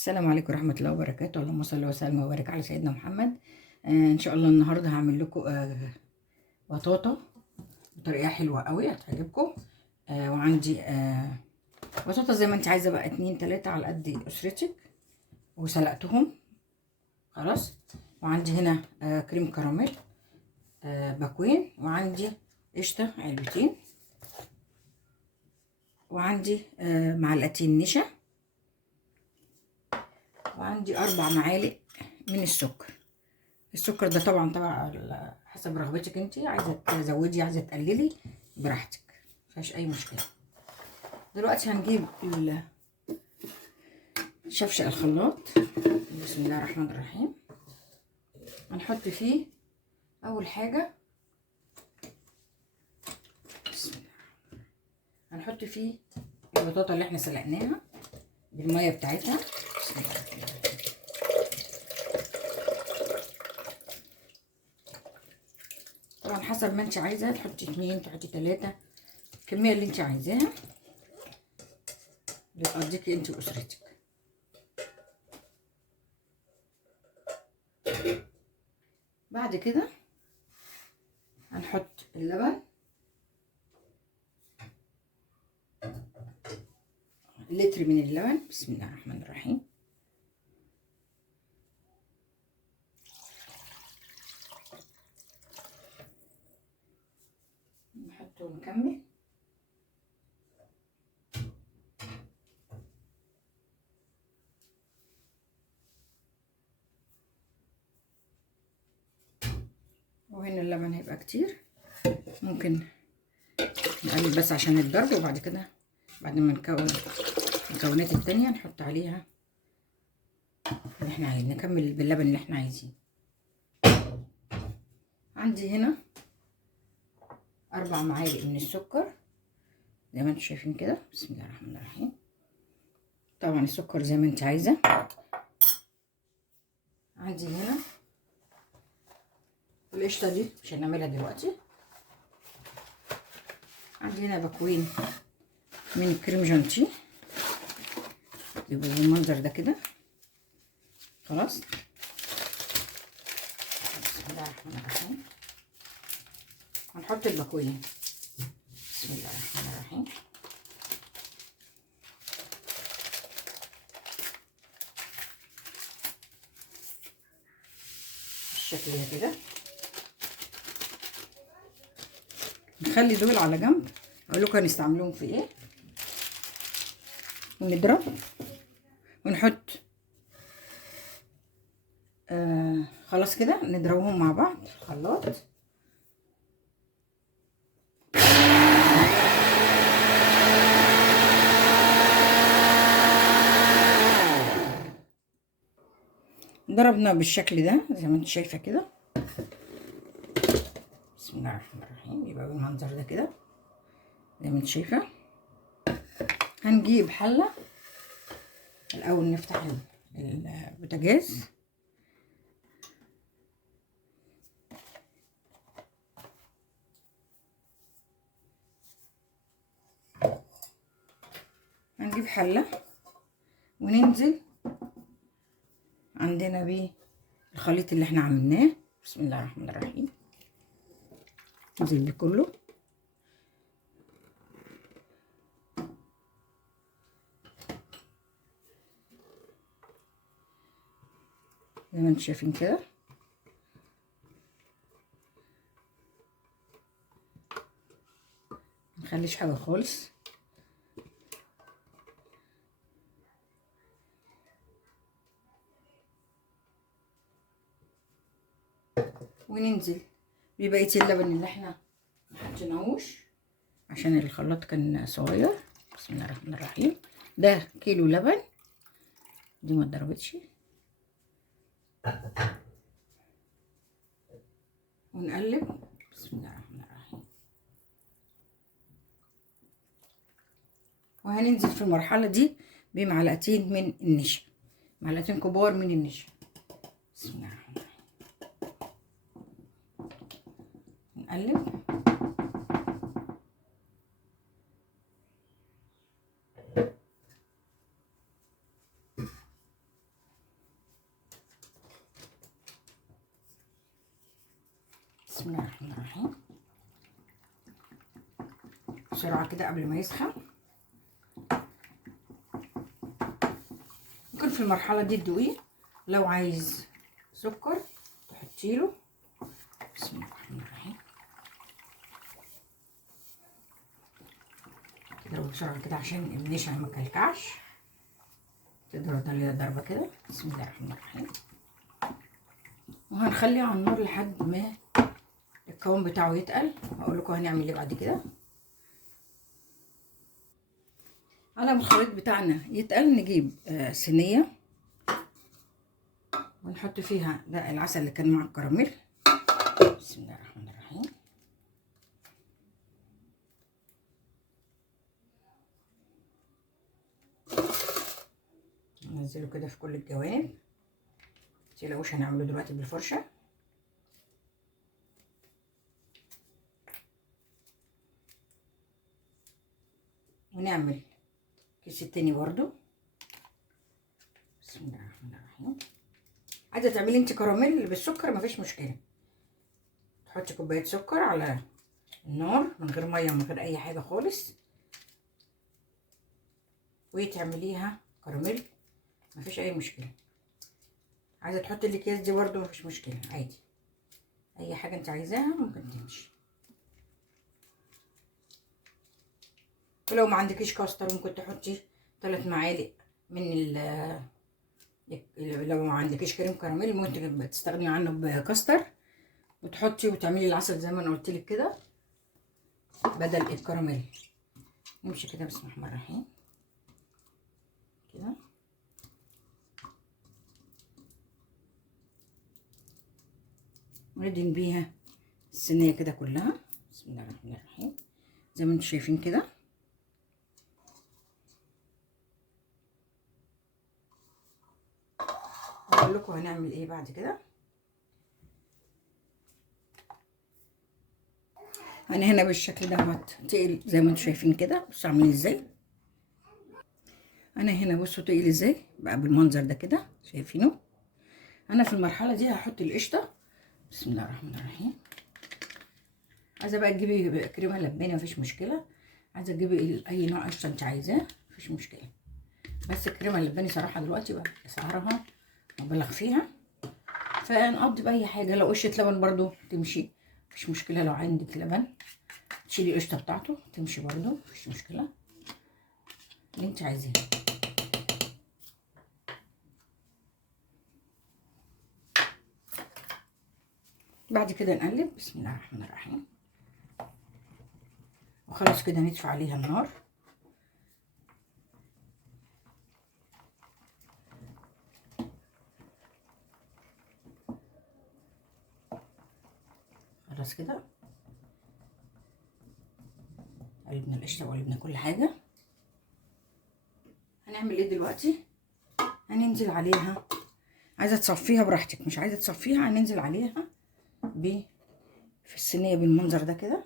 السلام عليكم ورحمة الله وبركاته. اللهم صل وسلم وبارك على سيدنا محمد. ان شاء الله النهارده هعمل لكم بطاطا بطريقة حلوة قوي هتعجبكم. وعندي بطاطا زي ما انت عايزة بقى 2-3 على قد اسرتك، وسلقتهم خلاص. وعندي هنا كريم كراميل باكوين، وعندي قشطة علبتين، وعندي معلقتين نشا، وعندي 4 معالق من السكر. السكر ده طبعا حسب رغبتك انت، عايزه تزودي عايزه تقللي براحتك، مفيهاش اي مشكله. دلوقتي هنجيب شفشق الخلاط. بسم الله الرحمن الرحيم. هنحط فيه اول حاجه، بسم الله، هنحط فيه البطاطا اللي احنا سلقناها بالميه بتاعتها. بسم الله الرحمن الرحيم. طبعا حسب ما انت عايزه، تحطي 2 تحطي 3، الكميه اللي انت عايزاها اللي تقضيكي انت واسرتك. بعد كده هنحط اللبن، لتر من اللبن. بسم الله الرحمن الرحيم. نحطه ونكمل. وهنا اللبن هيبقى كتير، ممكن نقلب بس عشان الضرب، وبعد كده بعد ما نكون المكونات التانية نحط عليها اللي احنا عايزين، نكمل باللبن اللي احنا عايزين. عندي هنا 4 معالق من السكر زي ما انتم شايفين كده. بسم الله الرحمن الرحيم. طبعا السكر زي ما انت عايزة. عندي هنا القشطة دي مش هنعملها دلوقتي. عندي هنا باكوين من الكريم جانتيه، يبقى بالمنظر ده كده خلاص. بسم الله الرحمن الرحيم. هنحط الباكوين. بسم الله الرحمن الرحيم. بالشكل ده كده. نخلي دول على جنب، اقول لكم هنستعملهم في ايه. ونضرب ونحط خلاص كده نضربهم مع بعض في الخلاط. ضربنا بالشكل ده زي ما انت شايفه كده. بسم الله الرحمن الرحيم. يبقى بالمنظر ده كده زي ما انت شايفه. هنجيب حله الاول، نفتح البوتاجاز. هنجيب حله وننزل عندنا بالخليط اللي احنا عملناه. بسم الله الرحمن الرحيم. ننزل بيه كله. زي ما انتم شايفين كده. مخليش حاجه خالص. وننزل ببقيه اللبن اللي احنا محطيناهوش عشان الخلاط كان صغير. بسم الله الرحمن الرحيم. ده كيلو لبن، دي ما اتضربتش. ونقلب. بسم الله الرحمن الرحيم. وهننزل في المرحله دي بمعلقتين من النشا، معلقتين كبار من النشا. بسم الله الرحمن الرحيم. نقلب. بسم الله الرحمن الرحيم. بسرعة كده قبل ما يسخن. ممكن في المرحلة دي تدوقيه، لو عايز سكر تحطيله. بسم الله الرحمن الرحيم. كده بسرعة كده عشان النشا ما كلكعش، تقدروا تدليها ضربة كده. بسم الله الرحمن الرحيم. وهنخليه على النار لحد ما القوام بتاعه يتقل. هقول لكم هنعمل ايه بعد كده. على ما الخليط بتاعنا يتقل نجيب صينيه ونحط فيها ده العسل اللي كان مع الكراميل. بسم الله الرحمن الرحيم. ننزله كده في كل الجوانب، متقلقوش هنعمله دلوقتي بالفرشه. ونعمل كيس التاني برضو. بسم الله الرحمن الرحيم. عايزه تعملي انت كراميل بالسكر مفيش مشكله، تحطي كوبايه سكر على النار من غير ميه من غير اي حاجه خالص، وتعمليها كراميل مفيش اي مشكله. عايزه تحطي الاكياس دي برضو مفيش مشكله، عادي اي حاجه انت عايزاها ممكن تمشي. ولو ما عندكيش كاستر ممكن تحطي 3 معالق من لو ما عندكيش كريم كراميل ممكن تستغني عنه بكاستر وتحطي وتعملي العسل زي ما انا قلت لك كده بدل الكراميل. نمشي كده. بسم الله الرحمن الرحيم كده. وندهن بيها الصينيه كده كلها. بسم الله الرحمن الرحيم زي ما انتم شايفين كده. هقول لكم هنعمل ايه بعد كده. انا هنا بالشكل دوت تقل زي ما انتم شايفين كده. بصوا عاملين ازاي. انا هنا بصوا تقل ازاي بقى بالمنظر ده كده شايفينه. انا في المرحله دي هحط القشطه. بسم الله الرحمن الرحيم. عايزه بقى تجيبي كريمه لبانه مفيش مشكله، عايزه تجيبي اي نوع قشطه انت عايزاه مفيش مشكله، بس الكريمه اللباني صراحه دلوقتي بقى اسعارها مبالغ فيها، فنقضي باي حاجه. لو قشطه لبن برضو تمشي مفيش مشكله، لو عندك لبن تشيلي القشطه بتاعته تمشي برضو مفيش مشكله اللي انت عايزاه. بعد كده نقلب. بسم الله الرحمن الرحيم. وخلاص كده نطفي عليها النار. خلاص كده قلبنا القشطه وقلبنا كل حاجه. هنعمل ايه دلوقتي؟ هننزل عليها، عايزه تصفيها براحتك مش عايزه تصفيها هننزل عليها في الصينيه بالمنظر ده كده.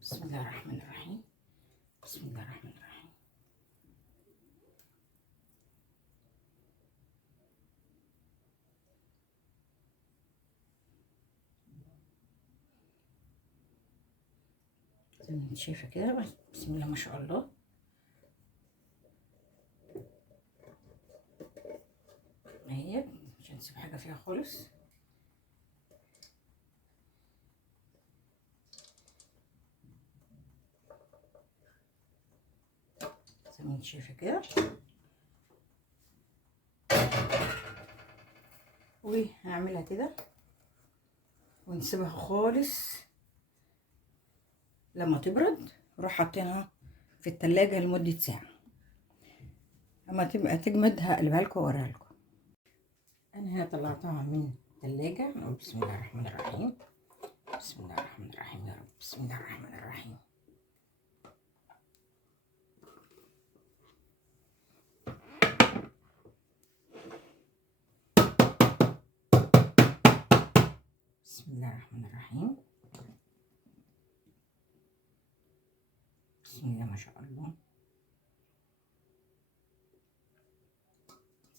بسم الله الرحمن الرحيم. بسم الله الرحمن الرحيم. زي ما انت شايفه كده. بسم الله ما شاء الله. اهي مش هنسيب حاجه فيها خالص. زي ما انت شايفه كده. وهنعملها كده ونسيبها خالص لما تبرد، نروح حاطينها في التلاجة لمدة ساعة. اما تبقى تجمد هقلبها لكم واوريها لكم. انا هنا طلعتها من التلاجة. نقول بسم الله الرحمن الرحيم. بسم الله الرحمن الرحيم يا رب. بسم الله الرحمن الرحيم. بسم الله الرحمن الرحيم. بسم الله ما شاء الله.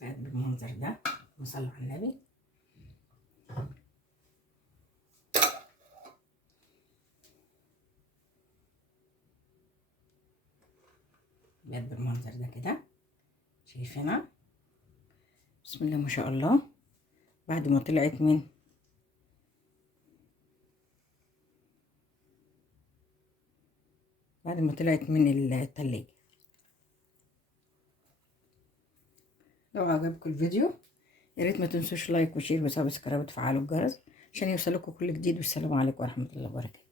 بقت بالمنظر ده. نصلي على النبي. بقت بالمنظر ده كده، شايفينها؟ بسم الله ما شاء الله. بعد ما طلعت من التلاجة. لو عجبكم الفيديو يا ريت ما تنسوش لايك وشير وسبسكرايب وتفعلوا الجرس عشان يوصلكم كل جديد. والسلام عليكم ورحمة الله وبركاته.